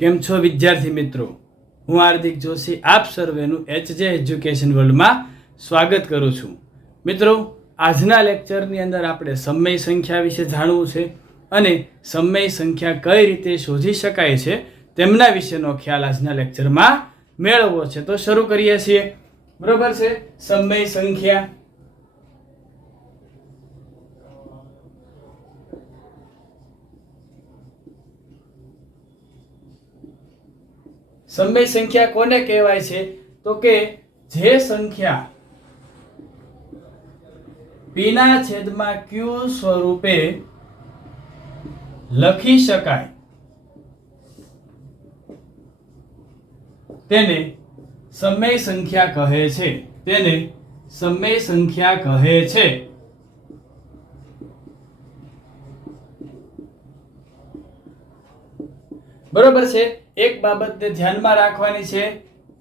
કેમ છો વિદ્યાર્થી મિત્રો? હું હાર્દિક જોશી આપ સર્વેનું HJ એજ્યુકેશન વર્લ્ડમાં સ્વાગત કરું છું. મિત્રો, આજના લેક્ચરની અંદર આપણે સમય સંખ્યા વિશે જાણવું છે અને સમય સંખ્યા કઈ રીતે શોધી શકાય છે તેમના વિશેનો ખ્યાલ આજના લેક્ચરમાં મેળવવો છે. તો શરૂ કરીએ છીએ. બરોબર છે. સમય સંખ્યા સમય સંખ્યા કોને કહેવાય છે? તો કે જે સંખ્યા p ના છેદમાં q સ્વરૂપે લખી શકાય તેને સમય સંખ્યા કહે છે. તેને સમય સંખ્યા કહે છે. બરોબર છે. એક બાબતને ધ્યાનમાં રાખવાની છે.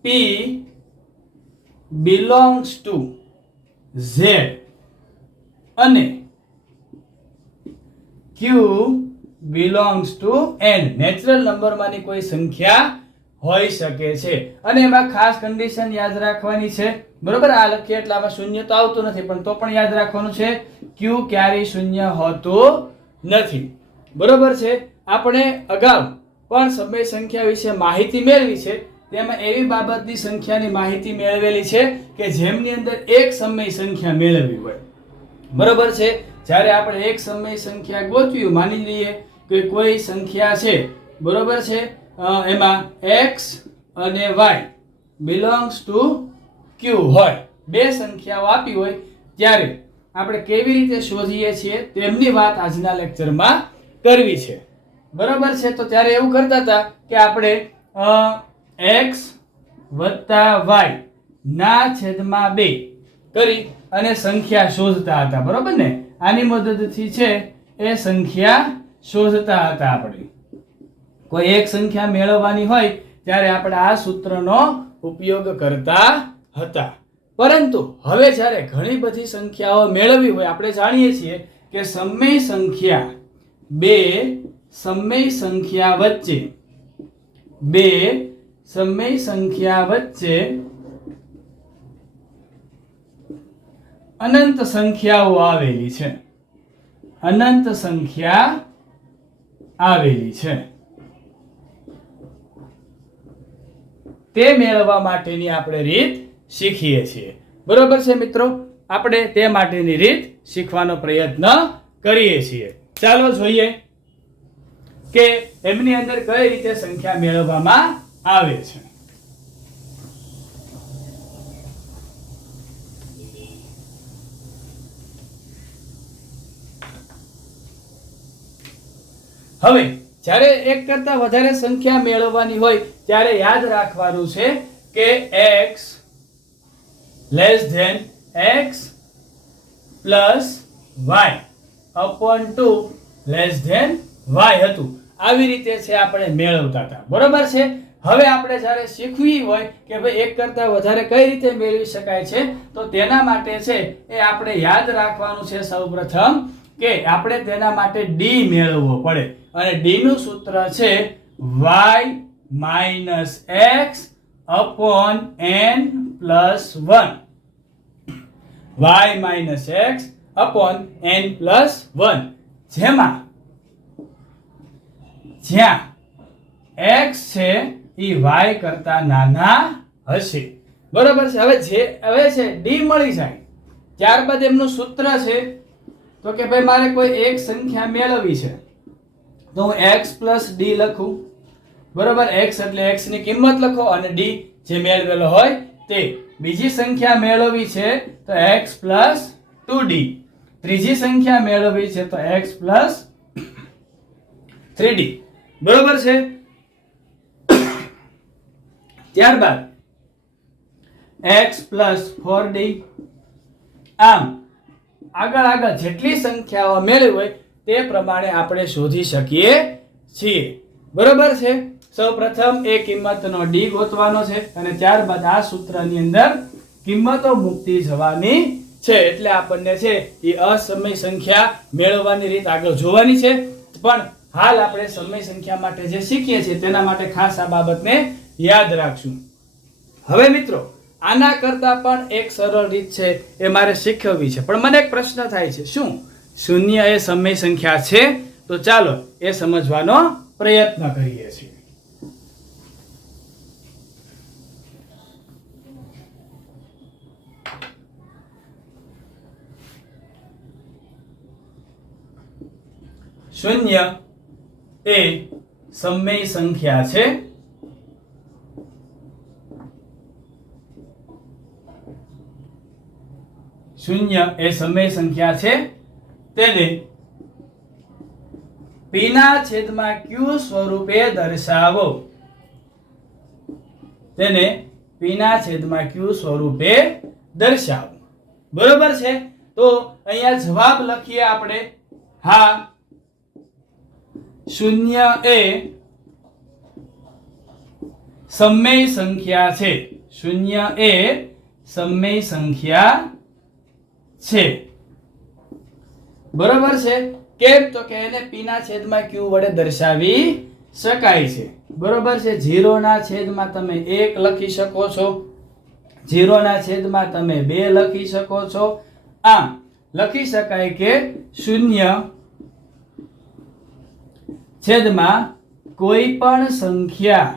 p belongs to z અને q belongs to n. Natural નંબરમાંની કોઈ સંખ્યા હોઈ શકે છે અને એમાં ખાસ કન્ડિશન યાદ રાખવાની છે. બરોબર, આ લખીએ એટલે આમાં શૂન્ય તો આવતું નથી, પણ તો પણ યાદ રાખવાનું છે q ક્યારેય શૂન્ય હોતું નથી. બરોબર છે. આપણે અગાઉ પણ સમય સંખ્યા વિશે માહિતી મેળવી છે. તેમાં એવી બાબતની સંખ્યાની માહિતી મેળવેલી છે કે જેમની અંદર એક સમય સંખ્યા મેળવવી હોય. બરોબર છે. જ્યારે આપણે એક સમય સંખ્યા ગોતવી, માની લઈએ કે કોઈ સંખ્યા છે, બરોબર છે, એમાં x અને y belongs to q હોય, બે સંખ્યાઓ આપી હોય, ત્યારે આપણે કેવી રીતે શોધીએ છીએ તેમની વાત આજના લેક્ચરમાં કરવી છે. બરોબર છે. તો ત્યારે એવું કરતા હતા કે આપણે x વત્તા y ના છેદમાં 2 કરી અને સંખ્યા શોધતા હતા. બરોબર ને? આની મદદથી છે એ સંખ્યા શોધતા હતા. આપણે કોઈ એક સંખ્યા મેળવવાની હોય ત્યારે આપણે આ સૂત્રનો ઉપયોગ કરતા હતા. પરંતુ હવે જ્યારે ઘણી બધી સંખ્યાઓ મેળવવી હોય, આપણે જાણીએ છીએ કે સમય સંખ્યા બે સમય સંખ્યા વચ્ચે અનંત સંખ્યાઓ આવેલી છે. અનંત સંખ્યા આવેલી છે. તે મેળવવા માટેની આપણે રીત શીખીએ છીએ. બરોબર છે મિત્રો? આપણે તે માટેની રીત શીખવાનો પ્રયત્ન કરીએ છીએ. ચાલો જોઈએ કે એમની અંદર કઈ રીતે સંખ્યા મેળવવામાં આવે છે. હવે જ્યારે એક કરતા વધારે સંખ્યા મેળવવાની હોય ત્યારે યાદ રાખવાનું છે કે x less than x plus y upon 2 less than y હતું. આવી રીતે છે આપણે મેળવતા હતા. બરોબર છે. હવે આપણે જ્યારે શીખવી હોય કે ભાઈ એક કરતા વધારે કઈ રીતે મેળવી શકાય છે, તો તેના માટે છે એ આપણે યાદ રાખવાનું છે સૌપ્રથમ કે આપણે તેના માટે d મેળવવો પડે અને d નું સૂત્ર છે y minus x upon n plus 1. y minus x upon n plus 1 જેમાં જ્યાં x છે એ y કરતા નાના હશે. બરોબર છે. હવે છે d મળી જાય, ત્યારબાદ એમનું સૂત્ર છે તો કે ભાઈ મારે કોઈ એક સંખ્યા મેળવવી છે તો હું x plus d લખું. બરોબર? x એટલે x ની કિંમત લખો અને d જે મેળવેલો હોય તે. બીજી સંખ્યા મેળવવી છે તો x plus 2d. ત્રીજી સંખ્યા મેળવવી છે તો x plus 3d. બરોબર છે? ત્યારબાદ x plus 4d. આમ આગળ જેટલી સંખ્યાઓ મેળવી હોય તે પ્રમાણે આપણે શોધી શકીએ છીએ. બરોબર છે? સૌપ્રથમ એ કિંમતનો d ગોતવાનો છે અને ત્યારબાદ આ સૂત્રની અંદર કિંમતો મૂકતી જવાની છે. એટલે આપણને છે એ અસમય સંખ્યા મેળવવાની રીત આગળ જોવાની છે. પણ હાલ આપણે સમય સંખ્યા માટે જે શીખીએ છીએ તેના માટે ખાસ આ બાબતને યાદ રાખશું. હવે મિત્રો આના કરતા પણ એક સરળ રીત છે એ મારે શીખવવી છે, પણ મને એક પ્રશ્ન થાય છે, શું શૂન્ય એ સમય સંખ્યા છે? તો ચાલો એ સમજવાનો પ્રયત્ન કરીએ છીએ. શૂન્ય એ સમય સંખ્યા છે. શૂન્ય એ સમય સંખ્યા છે. તેને p ના છેદમાં q સ્વરૂપે દર્શાવો. તેને p ના છેદમાં q સ્વરૂપે દર્શાવો. બરોબર છે? તો અહીંયા જવાબ લખીએ આપણે. હા, શૂન્ય એ સમય સંખ્યા છે. શૂન્ય એ સમય સંખ્યા છે. બરોબર છે? કેમ? તો કે એને p ના છેદમાં q વડે દર્શાવી શકાય છે. બરોબર છે? 0 ના છેદમાં તમે 1 લખી શકો છો, 0 ના છેદમાં તમે 2 લખી શકો છો. આમ લખી શકાય કે શૂન્ય છેદમાં કોઈ પણ સંખ્યા.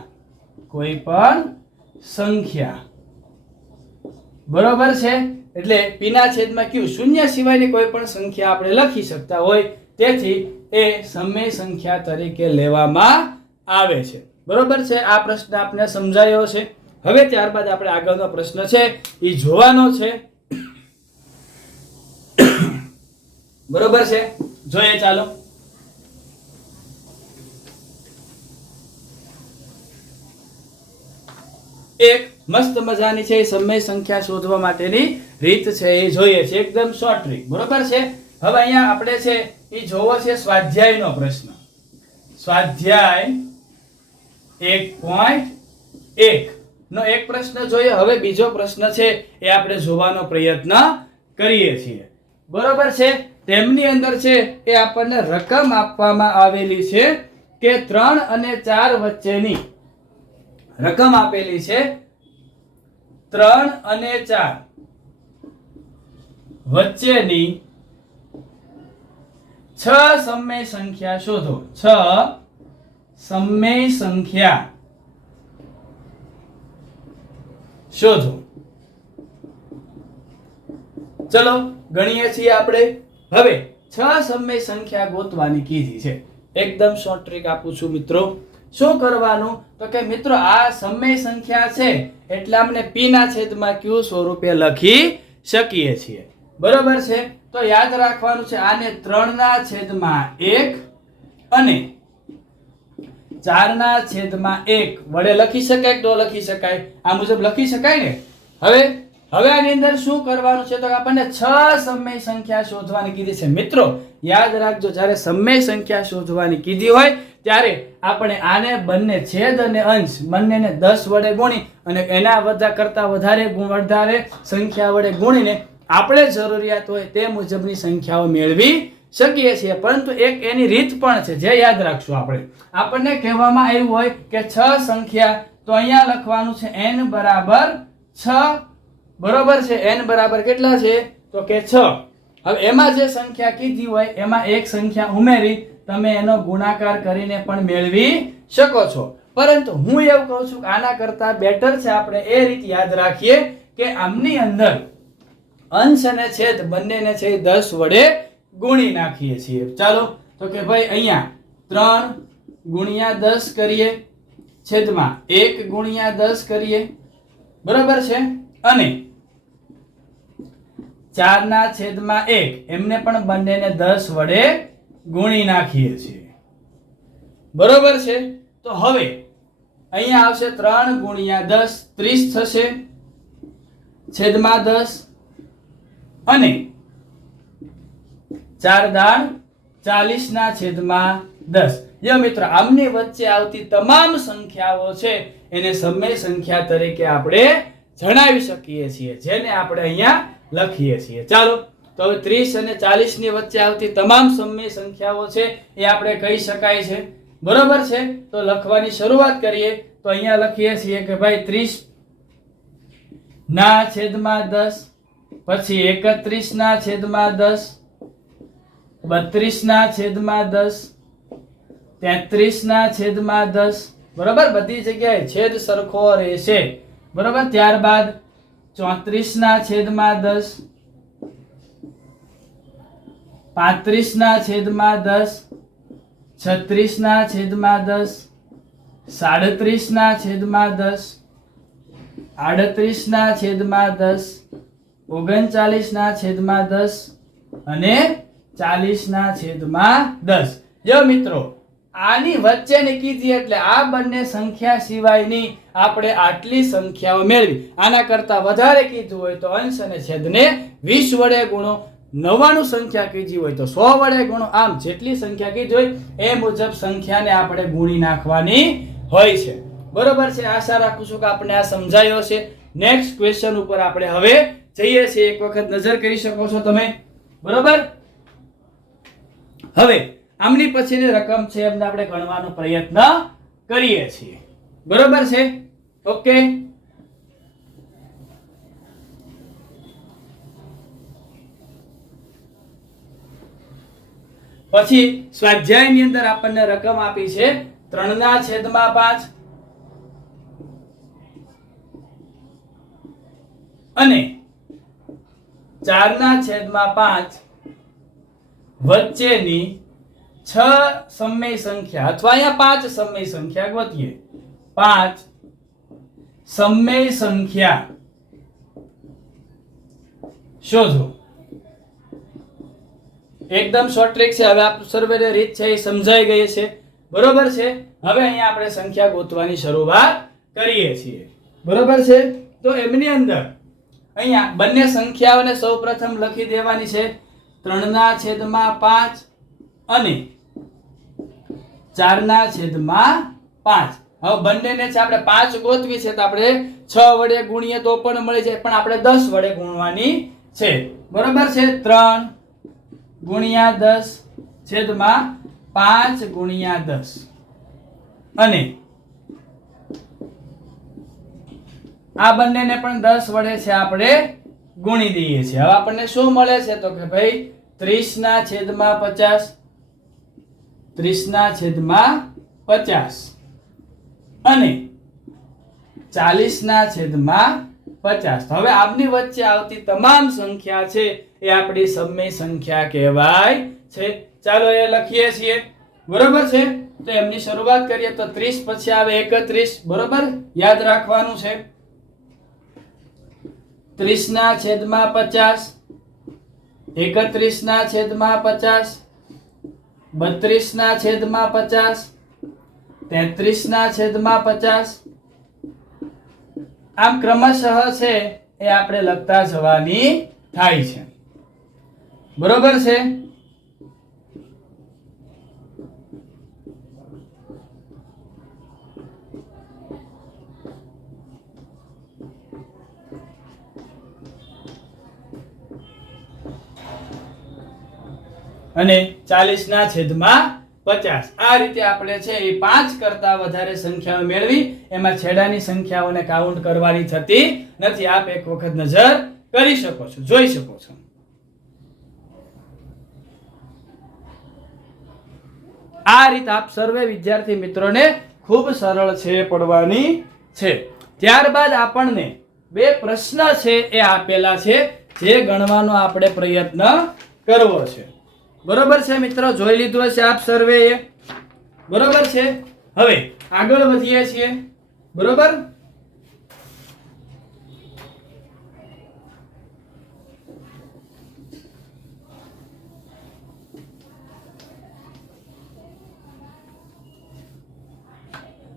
બરોબર છે? એટલે p ના છેદમાં q શૂન્ય સિવાયની કોઈ પણ સંખ્યા આપણે લખી શકતા હોય, તેથી એ સમય સંખ્યા તરીકે લેવામાં આવે છે. બરોબર છે? આ પ્રશ્ન આપને સમજાયો છે. હવે ત્યારબાદ આપણે આગળનો પ્રશ્ન છે એ જોવાનો છે. બરોબર છે? જોઈએ ચાલો. એક મસ્ત મજાની છે સમય સંખ્યા શોધવા માટેની રીત છે એ જોઈએ છે, એકદમ શોર્ટ ટ્રીક. બરોબર છે? હવે અહીંયા આપણે છે એ જોવો છે સ્વાધ્યાયનો પ્રશ્ન. સ્વાધ્યાય 1.1 નો એક પ્રશ્ન જોઈએ. હવે બીજો પ્રશ્ન છે એ આપણે જોવાનો પ્રયત્ન કરીએ છીએ. બરોબર છે? તેમની અંદર છે એ આપણને રકમ આપવામાં આવેલી છે કે 3 અને 4 વચ્ચેની રકમ આપેલી છે. 3 અને 4 વચ્ચેની 6 સમય સંખ્યા શોધો. 6 સમય સંખ્યા શોધો. ચલો ગણીએ છીએ આપણે. હવે 6 સમય સંખ્યા ગોતવાની કીધી છે. એકદમ શોર્ટ ટ્રીક આપું છું મિત્રો. શું કરવાનું? તો કે મિત્રો આ સમય સંખ્યા છે એટલે આપણે p ના છેદમાં q સ્વરૂપે લખી શકીએ છીએ. બરોબર છે? તો યાદ રાખવાનું છે આને 3 ના છેદમાં 1 અને 4 ના છેદમાં 1 વડે લખી શકાય કે ન લખી શકાય? આ મુજબ લખી શકાય ને. હવે આની અંદર શું કરવાનું છે? તો આપણને 6 સમય સંખ્યા શોધવાની કીધી છે. મિત્રો યાદ રાખજો, જ્યારે સમય સંખ્યા શોધવાની કીધી હોય ત્યારે આપણે આને બંને છેદ અને અંશ બંનેને 10 વડે ગુણી અને એના કરતા વધારે સંખ્યા વડે ગુણીને આપણે જરૂરિયાત હોય તે મુજબની સંખ્યાઓ મેળવી શકીએ છીએ. પરંતુ એક એની રીત પણ છે જે યાદ રાખશું આપણે. આપણને કહેવામાં આવ્યું હોય કે 6 સંખ્યા, તો અહીંયા લખવાનું છે n બરાબર 6. બરોબર છે? n બરાબર કેટલા છે? તો કે 6. હવે એમાં જે સંખ્યા કીધી હોય એમાં એક સંખ્યા ઉમેરી તમે એનો ગુણાકાર કરીને પણ મેળવી શકો છો. પરંતુ હું એવું કહું છું કે આના કરતા બેટર છે આપણે એ રીત યાદ રાખીએ કે આમની અંદર અંશ અને છેદ બંનેને છે 10 વડે ગુણી નાખીએ છીએ. ચાલો તો કે ભાઈ અહીંયા 3 ગુણ્યા 10 કરીએ, છેદમાં 1 ગુણ્યા 10 કરીએ. બરાબર છે? અને 4 ના છેદમાં 1 એમને પણ બંનેને 10 વડે ગુણી નાખીએ છીએ. બરોબર છે? તો હવે અહીંયા આવશે 3 ગુણ્યા 10 30 થશે, છેદમાં 10 અને 4 દાણ 40 ના છેદમાં 10. જો મિત્રો આમની વચ્ચે આવતી તમામ સંખ્યાઓ છે એને સમય સંખ્યા તરીકે આપણે જણાવી શકીએ છીએ, જેને આપણે અહીંયા લખીએ છીએ. ચાલો તો તો હવે 30 અને 40 ની વચ્ચે આવતી તમામ સમય સંખ્યાઓ છે એ આપણે કહી શકાય છે. બરોબર છે. તો લખવાની શરૂઆત કરીએ તો અહીંયા લખીએ છીએ કે ભાઈ 30 ના છેદમાં 10, પછી 31 ના છેદમાં 10, 32 ના છેદમાં 10, 33 ના છેદમાં 10. બરોબર, બધી જગ્યાએ છેદ સરખો રહેશે. બરોબર, ત્યારબાદ 34 ના છેદમાં 10, 35 ના છેદમાં 10, 36 ના છેદમાં 10, 37 ના છેદમાં 10, 38 ના છેદમાં 10, 39 ના છેદમાં 10 અને 40 ના છેદમાં 10. જો મિત્રો આની વચ્ચેની કીધી એટલે આ બંને સંખ્યા સિવાયની આપણે આટલી સંખ્યાઓ મેળવી. આના કરતા વધારે કીધું હોય તો અંશ અને છેદને 20 વડે ગુણો, 99 સંખ્યા કીધી હોય તો 100 વડે ગુણો. આમ જેટલી સંખ્યા કીધી હોય એ મુજબ સંખ્યાને આપણે ગુણી નાખવાની હોય છે. બરોબર છે. આશા રાખું છું કે આપણે આ સમજાયો છે. નેક્સ્ટ ક્વેશ્ચન ઉપર આપણે હવે જઈએ છીએ. એક વખત નજર કરી શકો છો તમે. બરોબર, હવે આમની પછીની રકમ છે એમને આપણે ગણવાનો પ્રયત્ન કરીએ છીએ. બરોબર છે. ઓકે, પછી સ્વાધ્યાયની અંદર આપણને રકમ આપી છે 3/5 અને 4/5 વચ્ચેની 6 સમય સંખ્યા અથવા અહીંયા 5 સમય સંખ્યા ગોતીએ. 5 સમય સંખ્યા શોધો. એકદમ શોર્ટ ટ્રિક છે. હવે આપ સર્વેની રીત છે એ સમજાઈ ગઈ છે. બરોબર છે. હવે અહીંયા આપણે સંખ્યા ગોતવાની શરૂઆત કરીએ છીએ. બરોબર છે. તો એમની અંદર અહીંયા બંને સંખ્યાઓને સૌપ્રથમ લખી દેવાની છે. 3/5 અને 4/5. હવે બંનેને છે આપણે 5 ગોતવી છે તો આપણે 6 વડે ગુણીએ તો પણ મળી જાય, પણ આપણે 10 વડે ગુણવાની છે. બરોબર છે. 3 ગુણ્યા 10 છેદમાં 5 ગુણ્યા 10 અને આ બંનેને પણ 10 વડે છે આપણે ગુણી દઈએ છીએ. હવે આપણને શું મળે છે તો કે ભાઈ 30/50, 30/50 અને 40/50. હવે આમની વચ્ચે આવતી તમામ સંખ્યા છે એ આપણી સમય સંખ્યા કહેવાય છે. ચાલો એ લખીએ છીએ. બરોબર છે. તો એમની શરૂઆત કરીએ તો 30 પછી આવે 31. બરોબર, યાદ રાખવાનું છે. 30/50, 31/50, 32/50, 33/50. આમ ક્રમશઃ છે એ આપણે લખતા જવાની થાય છે. બરોબર છે. અને 40/50. આ રીતે આપણે છે એ 5 કરતા વધારે સંખ્યાઓ મેળવી એમાં છેડાની સંખ્યાઓને કાઉન્ટ કરવાની થતી નથી. આપ એક વખત નજર કરી શકો છો, જોઈ શકો છો. આ રીતે આપ સર્વે વિદ્યાર્થી મિત્રોને ખૂબ સરળ છે પડવાની છે. ત્યારબાદ આપણને બે પ્રશ્ન છે એ આપેલા છે જે ગણવાનો આપણે પ્રયત્ન કરવો છે. બરોબર છે મિત્રો, જોઈ લીધું હશે આપ સર્વે એ. બરોબર છે. હવે આગળ વધીએ છીએ. બરોબર,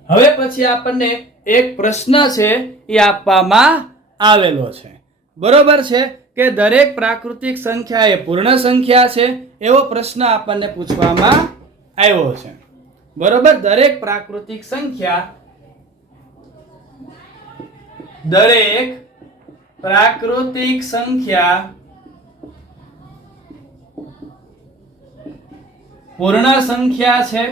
હવે પછી આપણને એક પ્રશ્ન છે એ આપવામાં આવેલો છે. બરોબર છે કે દરેક પ્રાકૃતિક સંખ્યા એ પૂર્ણ સંખ્યા છે એવો પ્રશ્ન આપણને પૂછવામાં આવ્યો છે. બરોબર, દરેક પ્રાકૃતિક સંખ્યા પૂર્ણ સંખ્યા છે.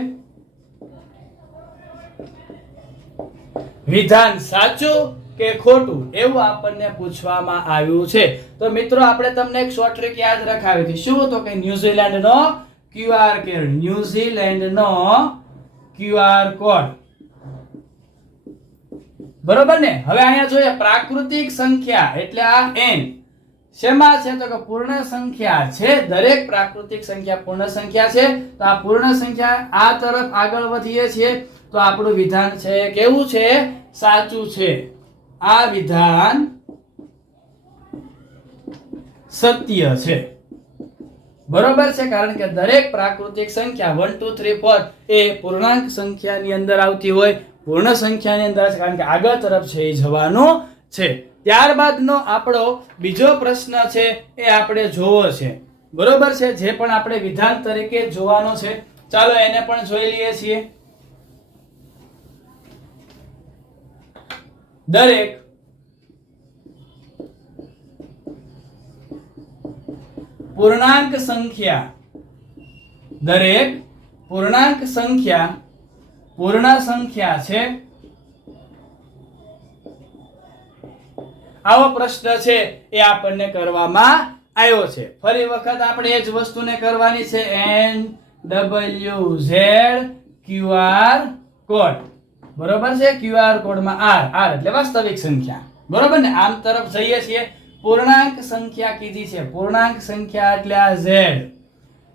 વિધાન સાચું કે ખોટું એવું આપણને પૂછવામાં આવ્યું છે. તો મિત્રો આપણે તમને એક શોર્ટ ટ્રિક યાદ રખાવી હતી. શું તો કે ન્યુઝીલેન્ડનો QR કોડ, ન્યુઝીલેન્ડનો QR કોડ, બરોબર ને. હવે અહીંયા જોઈએ પ્રાકૃતિક સંખ્યા એટલે આ n શેમાં છે તો કે પૂર્ણ સંખ્યા છે. દરેક પ્રાકૃતિક સંખ્યા પૂર્ણ સંખ્યા છે. તો આ પૂર્ણ સંખ્યા આ તરફ આગળ વધીએ છીએ તો આપણું વિધાન છે કેવું છે? સાચું છે. આ વિધાન સત્ય છે, બરોબર છે. કારણ કે દરેક પ્રાકૃતિક સંખ્યા 1 2 3 4 એ પૂર્ણાંક સંખ્યાની અંદર આવતી હોય, પૂર્ણ સંખ્યાની અંદર છે, કારણ કે આગળ તરફ છે એ જવાનું છે. ત્યારબાદનો આપણો બીજો પ્રશ્ન છે એ આપણે જોવો છે, બરોબર છે. જે પણ આપણે વિધાન તરીકે જોવાનો છે, ચાલો એને પણ જોઈ લઈએ છીએ. દરેક પૂર્ણાંક સંખ્યા પૂર્ણ સંખ્યા છે. આવો પ્રશ્ન છે એ આપણને કરવામાં આવ્યો છે. ફરી વખત આપણે એ જ વસ્તુને કરવાની છે. NWZ QR કોડ, બરોબર છે. QR કોડમાં R એટલે વાસ્તવિક સંખ્યા, બરોબર ને. આમ તરફ જઈએ છીએ. પૂર્ણાંક સંખ્યા કીધી છે. પૂર્ણાંક સંખ્યા એટલે આ Z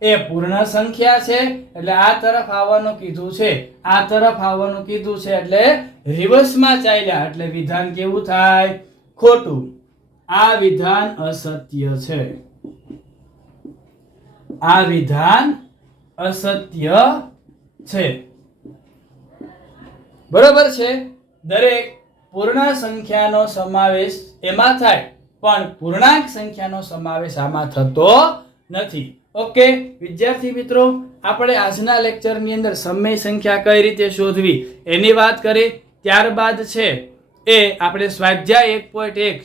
એ પૂર્ણ સંખ્યા છે, એટલે આ તરફ આવવાનું કીધું છે. આ તરફ આવવાનું કીધું છે એટલે રિવર્સમાં ચાલ્યા, એટલે વિધાન કેવું થાય? ખોટું. આ વિધાન અસત્ય છે. આ વિધાન અસત્ય છે, બરોબર છે. દરેક પૂર્ણ સંખ્યાનો સમાવેશ એમાં થાય, પણ પૂર્ણાંક સંખ્યાનો સમાવેશ આમાં થતો નથી. ઓકે વિદ્યાર્થી મિત્રો, આપણે આજના લેક્ચરની અંદર સમય સંખ્યા કઈ રીતે શોધવી એની વાત કરી. ત્યારબાદ છે એ આપણે સ્વાધ્યાય 1.1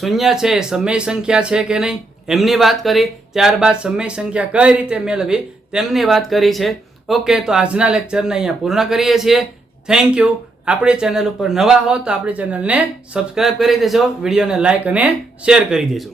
શૂન્ય છે એ સમય સંખ્યા છે કે નહીં એમની વાત કરી. ત્યારબાદ સમય સંખ્યા કઈ રીતે મેળવી તેમની વાત કરી છે. ઓકે, તો આજના લેક્ચરને અહીંયા પૂર્ણ કરીએ છીએ. Thank you. આપણી ચેનલ ઉપર નવા હો તો આપણી ચેનલને સબસ્ક્રાઇબ કરી દેજો, વિડીયોને લાઈક અને શેર કરી દેજો.